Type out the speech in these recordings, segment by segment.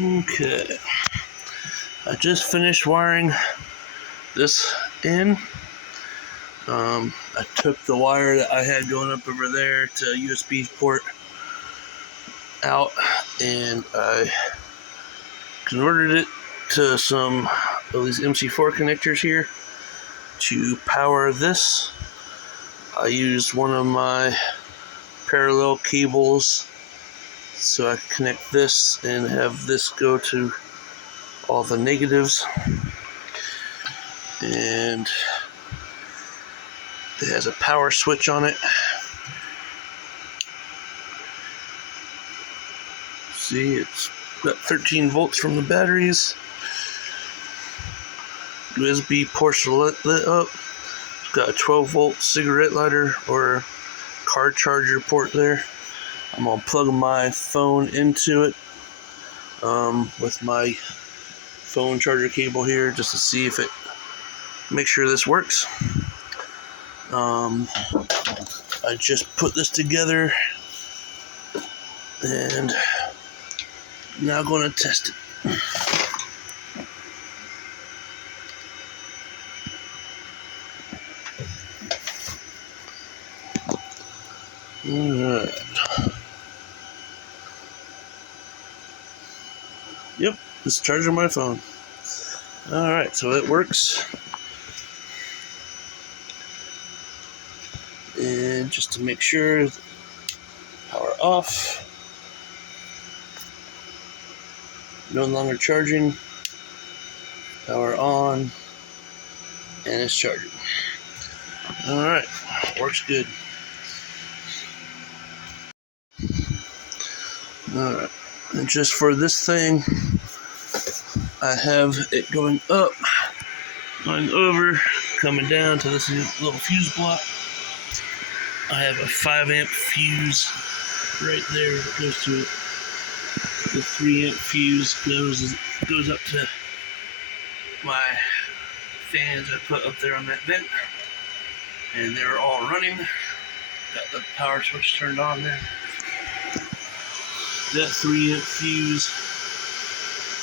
Okay, I just finished wiring this in. I took the wire that I had going up over there to USB port out, and I converted it to some of these MC4 connectors here to power this. I used one of my parallel cables so I can connect this and have this go to all the negatives, and it has a power switch on it. See, it's got 13 volts from the batteries. USB ports lit up. It's got a 12 volt cigarette lighter or car charger port there. I'm gonna plug my phone into it with my phone charger cable here just to see if it, make sure this works. I just put this together and now going to test it. Alright. Yep, it's charging my phone. Alright, so it works. And just to make sure, power off. No longer charging. Power on. And it's charging. Alright, works good. Alright, and just for this thing, I have it going up, going over, coming down to this little fuse block. I have a 5 amp fuse right there that goes to it. The 3 amp fuse goes up to my fans I put up there on that vent, and they're all running. Got the power switch turned on there. That 3 amp fuse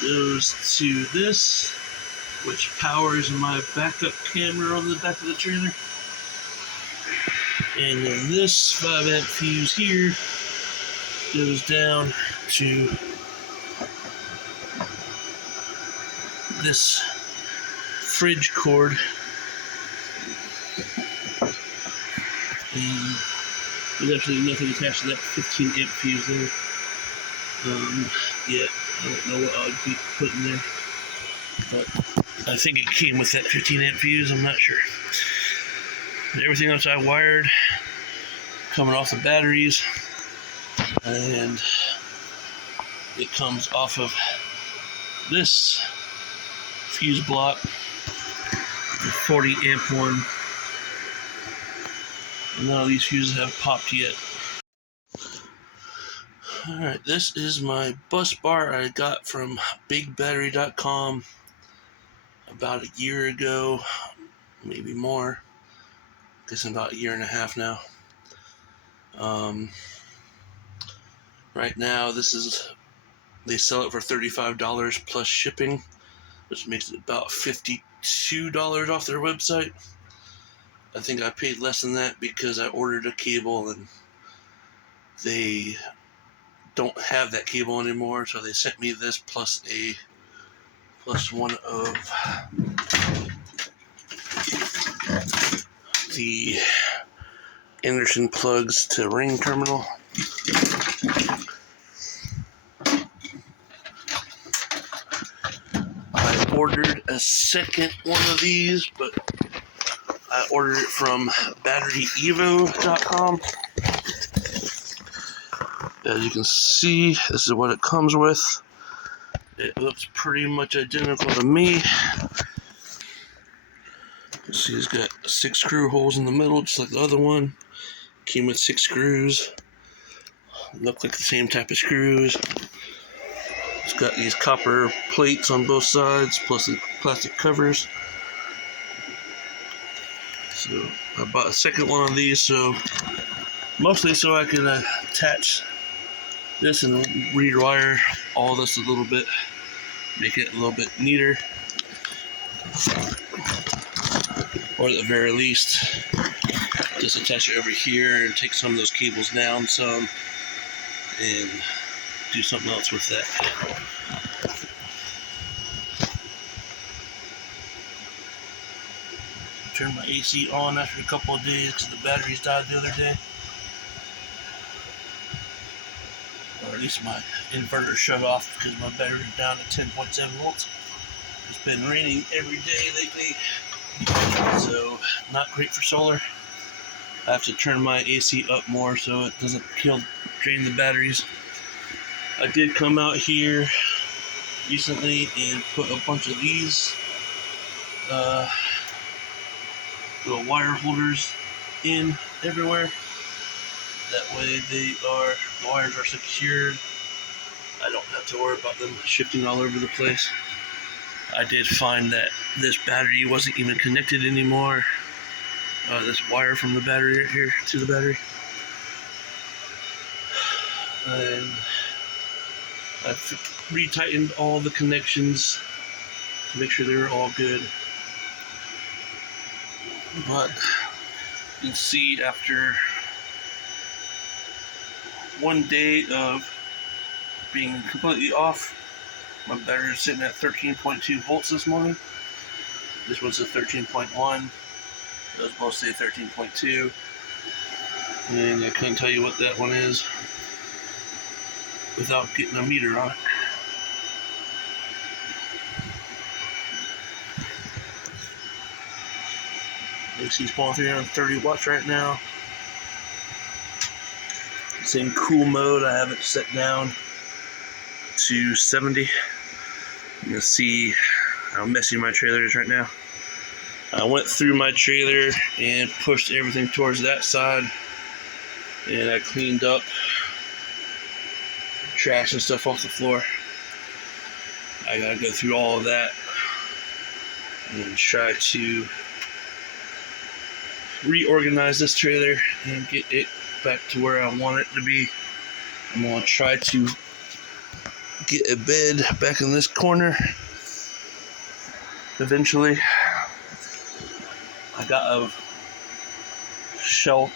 goes to this, which powers my backup camera on the back of the trailer. And then this 5 amp fuse here goes down to this fridge cord. And there's actually nothing attached to that 15 amp fuse there. Yeah, I don't know what I would be putting there, but I think it came with that 15 amp fuse, I'm not sure. Everything else I wired coming off the batteries, and it comes off of this fuse block, the 40 amp one. None of these fuses have popped yet. Alright, this is my bus bar I got from bigbattery.com about a year ago, maybe more. I guess about a year and a half now. Right now, they sell it for $35 plus shipping, which makes it about $52 off their website. I think I paid less than that because I ordered a cable and they don't have that cable anymore, so they sent me this plus one of the Anderson plugs to ring terminal. I ordered a second one of these, but I ordered it from batteryevo.com. As you can see, this is what it comes with. It looks pretty much identical to me. You see, it's got 6 screw holes in the middle, just like the other one. Came with 6 screws. Look like the same type of screws. It's got these copper plates on both sides, plus the plastic covers. So I bought a second one of these, mostly so I could attach this and rewire all this a little bit, make it a little bit neater, or at the very least just attach it over here and take some of those cables down some and do something else with that. Turned my AC on after a couple of days because the batteries died the other day. Or at least my inverter shut off because my battery's down at 10.7 volts. It's been raining every day lately, so not great for solar. I have to turn my AC up more so it doesn't drain the batteries. I did come out here recently and put a bunch of these little wire holders in everywhere. That way the wires are secured. I don't have to worry about them shifting all over the place. I did find that this battery wasn't even connected anymore. This wire from the battery right here to the battery. And I've retightened all the connections to make sure they were all good. But you can see after one day of being completely off, my battery is sitting at 13.2 volts this morning. This was a 13.1. It was supposed to say 13.2. And I couldn't tell you what that one is without getting a meter on it. AC's pulling 330 watts right now. It's in cool mode. I have it set down to 70. You can see how messy my trailer is right now. I went through my trailer and pushed everything towards that side, and I cleaned up trash and stuff off the floor. I gotta go through all of that and try to reorganize this trailer and get it back to where I want it to be. I'm gonna try to get a bed back in this corner eventually. I got a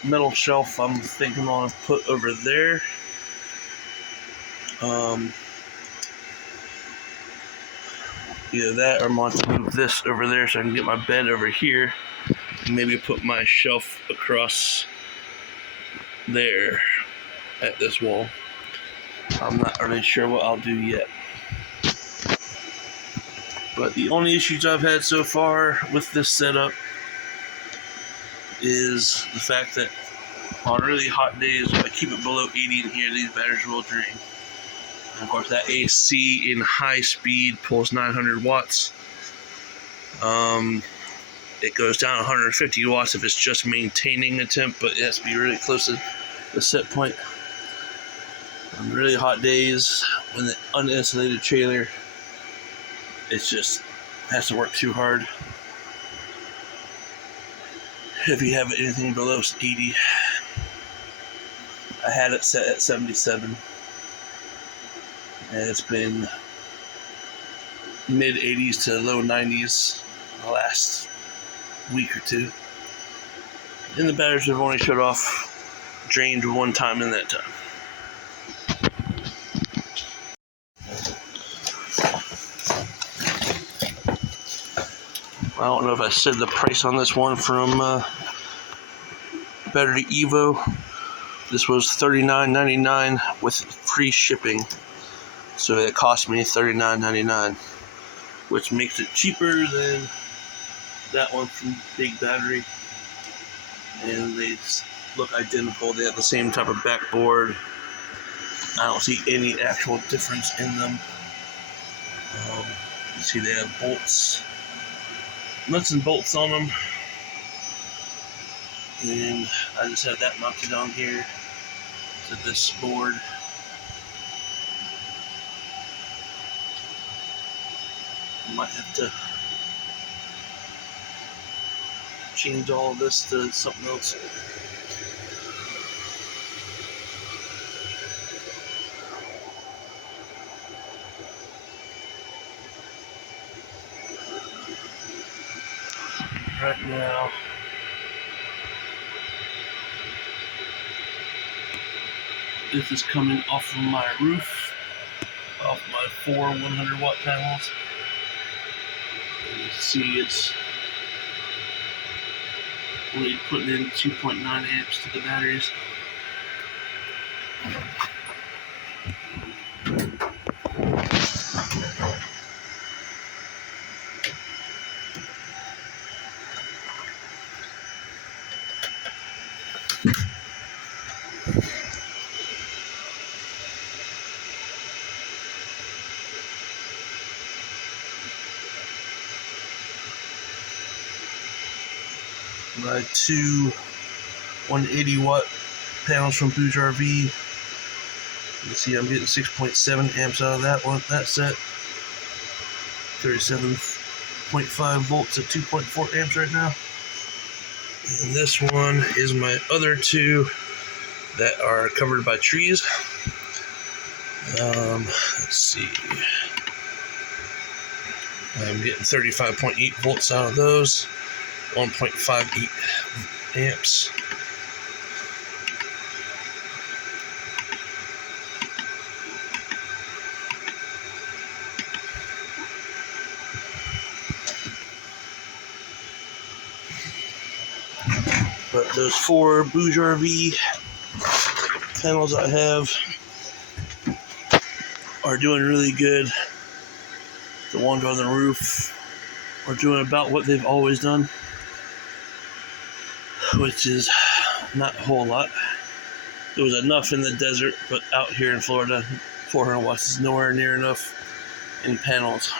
metal shelf I'm thinking on put over there. Either that or I'm going to move this over there so I can get my bed over here and maybe put my shelf across there at this wall. I'm not really sure what I'll do yet. But the only issues I've had so far with this setup is the fact that on really hot days, if I keep it below 80 in here, these batteries will drain. And of course, that AC in high speed pulls 900 watts. It goes down 150 watts if it's just maintaining a temp, but it has to be really close to the set point. On really hot days, when the uninsulated trailer, it just has to work too hard. If you have anything below 80, I had it set at 77, and it's been mid 80s to low 90s the last week or two. And the batteries have only shut off, drained one time in that time. I don't know if I said the price on this one from Battery Evo. This was $39.99 with free shipping. So it cost me $39.99, which makes it cheaper than that one from Big Battery. And they look identical. They have the same type of backboard. I don't see any actual difference in them. You see they have bolts, nuts and bolts on them. And I just have that mounted on here to this board. I might have to change all of this to something else. right now. This is coming off of my roof, off my 4 100-watt panels. And you see it's only putting in 2.9 amps to the batteries. My 2 180-watt panels from Booge RV. You can see I'm getting 6.7 amps out of that one. That set 37.5 volts at 2.4 amps right now. And this one is my other 2 that are covered by trees. Let's see. I'm getting 35.8 volts out of those. 1.58 amps. But those 4 Booge RV panels I have are doing really good. The ones on the roof are doing about what they've always done, which is not a whole lot. There was enough in the desert, but out here in Florida, 400 watts is nowhere near enough in panels.